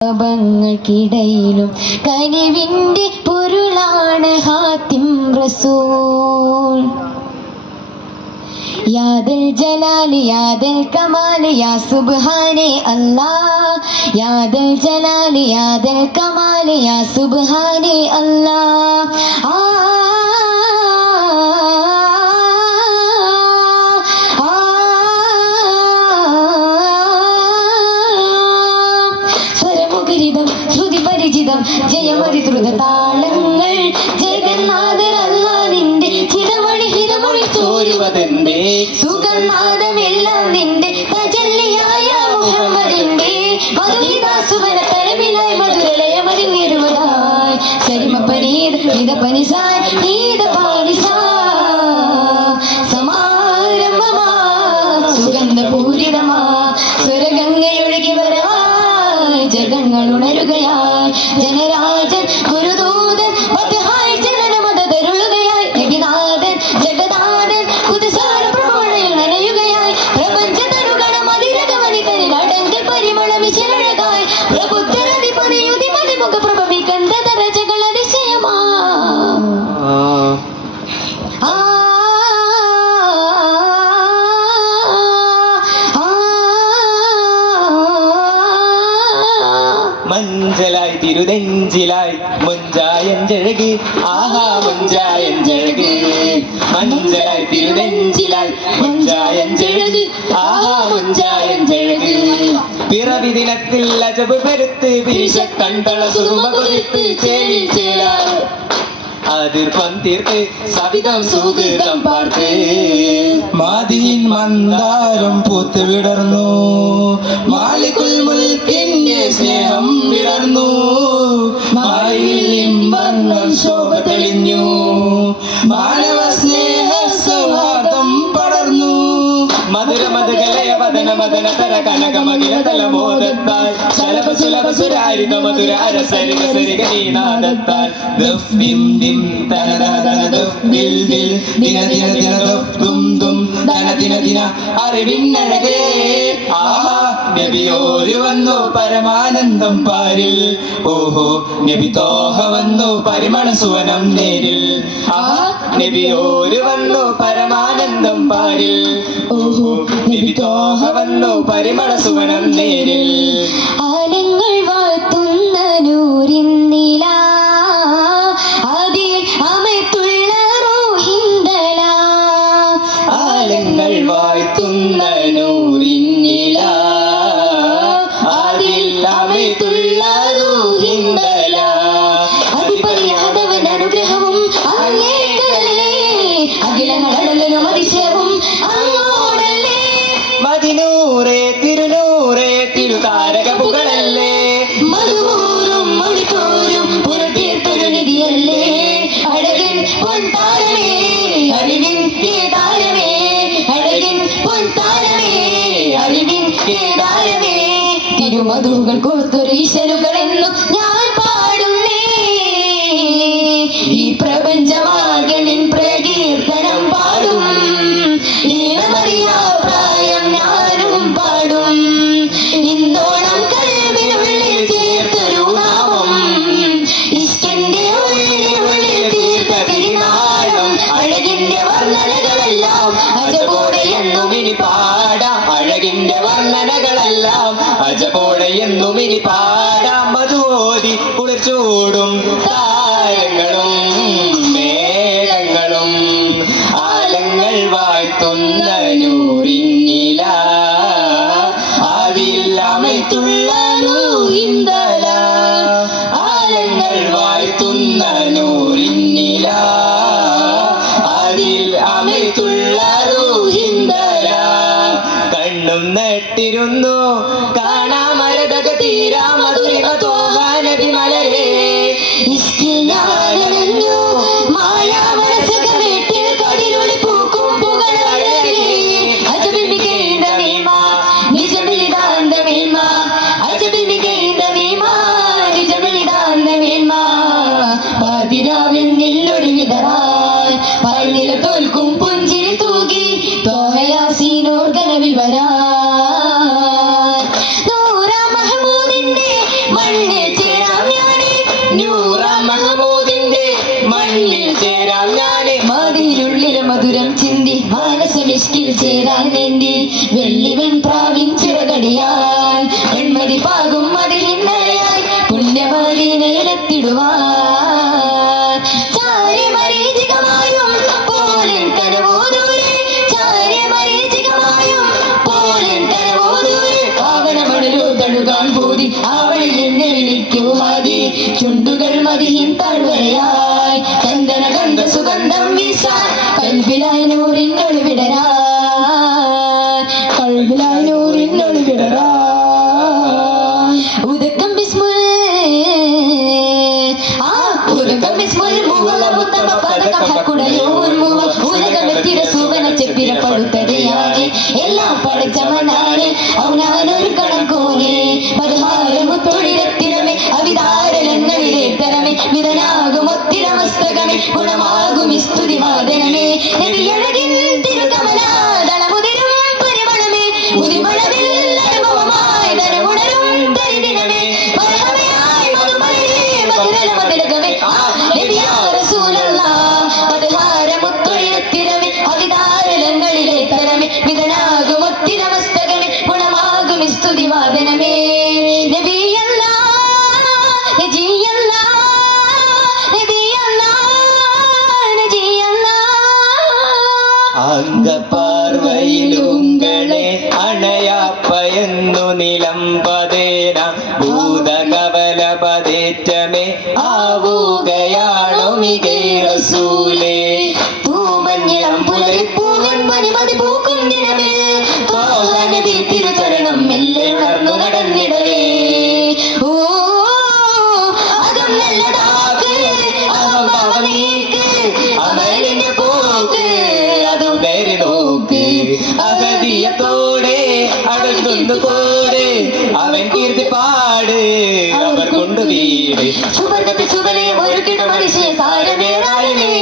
പാപങ്ങൾക്കിടയിലും കനിവിന്റെ പൊരുളാണ് ഹാത്തിം റസൂൽ. യാദൽ ജലാലി യാദൽ കമാലി യാ സുബ്ഹാനെ അല്ലാഹ്, യാദൽ ജലാലി യാദൽ കമാലി യാ സുബ്ഹാനെ അല്ലാഹ്. സ്വരമുഖരിതം ശ്രുതി പരിചിതം ജയമരിദ്രുത താളങ്ങൾ ജഗന്നാഥൻ അല്ലാഹുവിന്റെ ചിരമണി ഹിരമൊഴി ചോരുവതെന്തേ സുഗന്നാഥമെല്ലാം നിന്റെ തജല്ലിയായ മുഹമ്മദിന്റെ മധുഹിതാസുവന തരമിലായി മധുരലയമറിഞ്ഞിരുവതായി സരിമപനീത് നിത പനിസാൻ നീത പാനിസാ സമാരംഭമാ സുഗന്ധപൂരിതമാ സ്വരഗംഗയൊഴുകി വരവായി ജഗങ്ങൾ ഉണരുകയായി ജനരാജൻ ഗുരുദൂതൻ മധ്യഹായി ജനനമതരുളുകയായി രവിനാഥൻ ജഗദാഥൻ കുതിസാര പ്രമോളയിൽ നനയുകയായി പ്രപഞ്ചതരുഗണം അതിരകവനിതരിൽ അടങ്കൽ പരിമള വിശരഴകായി പ്രബുദ്ധരതിപതിയുതി മതിമുഖ പ്രഭവി ഗന്ധതരജകൾ അതിശയമാ മഞ്ചലായി തിരുനെഞ്ചിലായി മുഞ്ചായഞ്ചഴക് ആഹാ മുഞ്ചായഞ്ചഴക് മഞ്ചലായി തിരുനെഞ്ചിലായി മുഞ്ചായഞ്ചഴക് ആഹാ മുഞ്ചായഞ്ചഴക് പിറവി ദിനത്തിൽ അജബ് പെരുത്ത് വീശ കണ്ടള സുറുമ കൊതിത്ത് ചേരി ചേരാ അതിർപ്പം തീർത്ത് സവിധം സുഹൃതം പാർത്ത് മാതിൻ മന്ദാരം പൂത്ത് വിടർന്നു മാലികുൽ മുൽക്കിന്റെ സ്നേഹം വിടർന്നു മായിൽ വർണ്ണം ശോഭ തെളിഞ്ഞു മാനവ സ്നേഹ സൗഹാർദ്ദം പടർന്നു മധുര മധുകലയ വദന മദന തര കനക മകില തലമോദത്താൽ ശലഭ സുലഭ സുരാരിത മധുര അരസരിക സരിക നീനാദത്താൽ ദഫ് ദിം ദിം തന തന തന ദഫ് ദിൽ ദിൽ ദിന ദിന ദിന ദഫ് ദും ദും തന ദിന ദിന അറിവിന്നഴകേ ആഹാ നബിയോര് വന്നു പരമാനന്ദം പാരിൽ ഓഹോ നബി തോഹ വന്നു പരിമള സുവനം നേരിൽ ആഹാ നബിയോര് വന്നു പരമാനന്ദം പാരിൽ ഓഹോ നബി തോഹ വന്നു പരിമള സുവനം നേരിൽ ആലങ്ങൾ വാഴ്ത്തുന്ന നൂരിന്നില അതിൽ അമത്തുള്ള റൂഹിന്തല ആലങ്ങൾ വാഴ്ത്തുന്ന നൂറിന്നില അതിൽ അമത്തുള്ള റൂഹിന്തല അതിപരിയാതവൻ അനുഗ്രഹവും അങ്ങേക്കല്ലേ അഖിലങ്ങളടലും അതിശയവും അങ്ങോടല്ലേ മദിനൂറേ തിരുനൂറേ തിരുതാരക പുകളല്ലേ മധുവൂറും മണിക്കൂറും പുറത്തീർത്തൊരു നിധിയല്ലേ അഴകൻ പൊൻതാരമേ അറിവിൻ കേദാരമേ അഴകൻ പൊൻതാരമേ അറിവിൻ കേദാരമേ തിരുമധുകൾ കോർത്തൊരു ഈശ്വരുകളെന്നു ഞാൻ പാടുന്നേ ഈ പ്രപഞ്ചമാകണിൻ പ്രകീർത്തനം പാടും ഈണമറിയാ പ്രായം ഞാനും പാടും ഇന്നോളം കൽവിനുള്ളിൽ തീർത്തൊരു നാമം ഇഷ്കിന്റെ ഉള്ളിൽ തീർത്ത തിരുനാളം അഴകിന്റെ വർണ്ണനകളെല്ലാം അജപോടെ എന്നും ഇനി പാടാം അഴകിന്റെ വർണ്ണനകളെല്ലാം അജപോടെ എന്നും ഇനി പാടാം മധുവോതി കുളിർച്ചൂടും താരങ്ങളും മേളങ്ങളും ആലങ്ങൾ വാഴ്ത്തുന്ന നൂറിന്നില അതിൽ അമൈത്തുള്ള നൂറിന്തല ആലങ്ങൾ വാഴ്ത്തുന്ന നൂറിന്നില അതിൽ അമൈത്തുള്ള നൂറിന്തല കണ്ണും നട്ടിരുന്നു കാണാമരതക തീരാ മധുരിമ തോഹാനബി മലരേ ഇഷ്കിൽ ഞാനണഞ്ഞു മായാമനസക വീട്ടിൽ കടിരൊളി പൂക്കും പുകളഴകേ അജബിൽ മികേണ്ട വീമ നിജബിലിതാന്ത വീമ അജബിൽ മികേണ്ട വീമ നിജബിലിതാന്ത വീമ പാതിരാവിൽ നില്ലൊടി വിതറാൻ പള്ളില തോൽക്കും പുഞ്ചിരി തൂകി തോഹയാസീനോർ കനവിൽ വരാൻ ചേരാം ഞാനേ. മതിയിലുള്ളിലെ മധുരം ചിന്തി മാനസമിഷ്കിൽ ചേരാനേന്തി വെള്ളി വെൺപ്രാവിൻ ചിറകടിയാൽ വെൺമതി പാകും മതിലിന്നലയായി പുണ്യമദീനയിലെത്തിടുവാൻ ചാരിമരീചികമായും പോലൻ കനവോ ദൂരെ ചാരിമരീചികമായും പോലൻ കനവോ ദൂരെ പാവനമണലോ തഴുകാൻ പൂതി അവളിൽ എന്നെ വിളിക്കൂ ഹാദി ചുണ്ടുകൾ മതിയും താഴ്വരയായി ചന്ദന ഗന്ധ സുഗന്ധം വീശാൻ കൽബിലായി നൂറിനൊളി വിടരാൻ കൽബിലായി നൂറിനൊളി വിടരാൻ ഉദക്കം ബിസ്മുൽ ഉദക്കം ബിസ്മുൽ മുഹല മുത്തമ പദകം ഹക്കുടയോർ മുഹ ഉലകമെത്തിര സുവന ചെപ്പിര പടുത്തതയാനെ എല്ലാം പടച്ചവനാനെ അവനാനൊരു കണക്കോനെ പരിഹാരമുത്തൊടിരത്തിരമേ അവിതാരലങ്ങളിലെ തരമേ വിതനാകും ഒത്തിരമസ്തകമേ ഗുണമാകും സ്തുതി വാദനമേ നബിയഴകിൻ തിരുകമലാദളമുതിരും പരിമളമേ ഉദിമളവിൽ അനുഭവമായി ധനമുണരും ദരിദിനമേ മരഹമയായി മധുമലരേ മധുരല മതിലകമേ നബിയാ റസൂലല്ലാഹ് പരിഹാരമുത്തൊടിരത്തിരമേ അവിതാരലങ്ങളിലെ തരമേ വിതനാകും ഒത്തിരമസ്തകമേ ഗുണമാകും സ്തുതി വാദനമേ അംഗപാർവയിലുങ്ങളെ അണയാപ്പയെന്നു നിലംപതേന ഭൂതകവല പതേറ്റമേ ആവുകയാണോ മികേ റസൂലേ. തൂമഞ്ഞിളം പുലരിപ്പൂവൻ മണിമതി പൂക്കും ദിനമേ തോഹനബി തിരുചരണം മെല്ലെ ഉണർന്നു നടന്നിടവേ ഓ അതും നല്ലതാക്ക് അഹംഭാവനീക്ക് അമലിന്റെ പോക്ക് അതും നേരെ നോക്ക് അഹദിയത്തോടെ അടുത്തൊന്നു കോട് അവൻ കീർത്തി പാട് അവർ കൊണ്ടു വീട് സുവർഗത്തിൽ സുബലയം ഒരുക്കിടും അതിശയ സാരമേറായമേ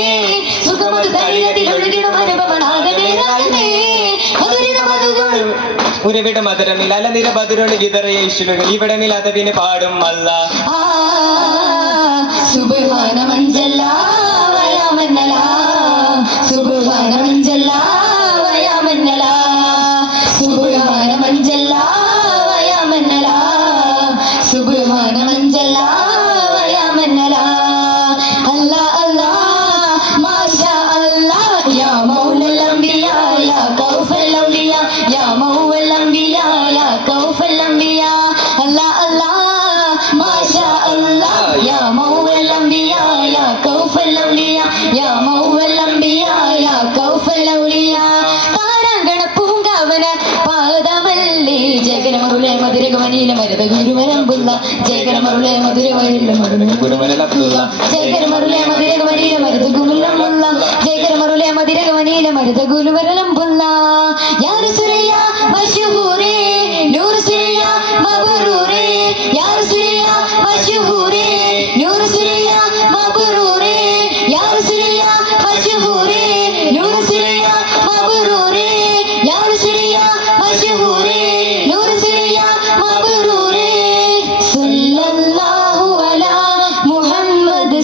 സുഖമൊരു ധൈര്യത്തിൽ ഒഴുകിടും അനുഭവനാകമേറായമേ മധുരിത മധുകൾ ഉരവിട മധുരമിൽ അലനിര മധുരൊളി വിതറയേശുകൾ ഇവിടെ മില്ലാതെ പിന്നെ പാടും അല്ല സുബ്ഹാന മൻജല്ല വയമന്നല സുബ്ഹാന മൻജല്ല വയമന്നല സുബ്ഹാന മൻജല്ല വയമന്നല സുബ്ഹാന മൻജല്ല വയമന്നല അല്ലാ അല്ലാ മാഷാ അല്ലാ യാ മൗലൽ അംബിയാ യാ കൗഫൽ അംബിയാ യാ മൗലൽ അംബിയാ യാ കൗഫൽ അംബിയാ അല്ലാ അല്ലാ മാഷാ അല്ലാ യാ മൗലൽ അംബിയാ യാ കൗഫൽ അംബിയാ യാ മൗലൽ അംബിയാ യാ കൗഫൽ അംബിയാ താരാങ്കണ പൂങ്കാവന പാദമല്ലേ ജഗനമരുളെ മധുരകവനിയില മരുത ഗുരുവരമ്പുള്ള ജഗനമരുളെ മധുരവയില ഗുരുവരലബ്ദുള്ള ജഗനമരുളെ മധുരകവനിയില മരുത ഗുരുവരമ്പുള്ള ജഗനമരുളെ മധുരകവനിയില മരുത ഗുരുവരലമ്പുള്ള യാ റസൂലയ മശ്ഹൂരേ നൂർ സുരയ മബ്റൂരേ യാ റസൂലയ മശ്ഹൂരേ നൂർ സുരയ മബ്റൂരേ യാ റസൂലയ മശ്ഹൂരേ നൂർ സുരയ മബ്റൂരേ യാ റസൂലയ മശ്ഹൂരേ നൂർ സുരയ മബ്റൂരേ സല്ലല്ലാഹു അലാ മുഹമ്മദ്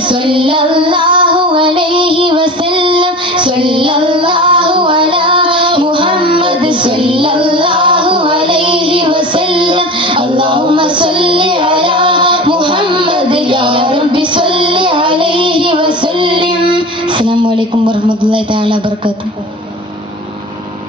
സല്ലല്ലാഹു അലൈഹി വസല്ലം സല്ലല്ലാഹു അലാ മുഹമ്മദ് സല്ലല്ലാഹു അലൈഹി വസല്ലം അല്ലാഹുമ്മ സല്ലി അലാ മുഹമ്മദ് യാ റബ്ബി സല്ലി അലൈഹി വസല്ലം. അസ്സലാമു അലൈക്കും വറഹ്മത്തുള്ളാഹി തആല വബറകാതുഹു.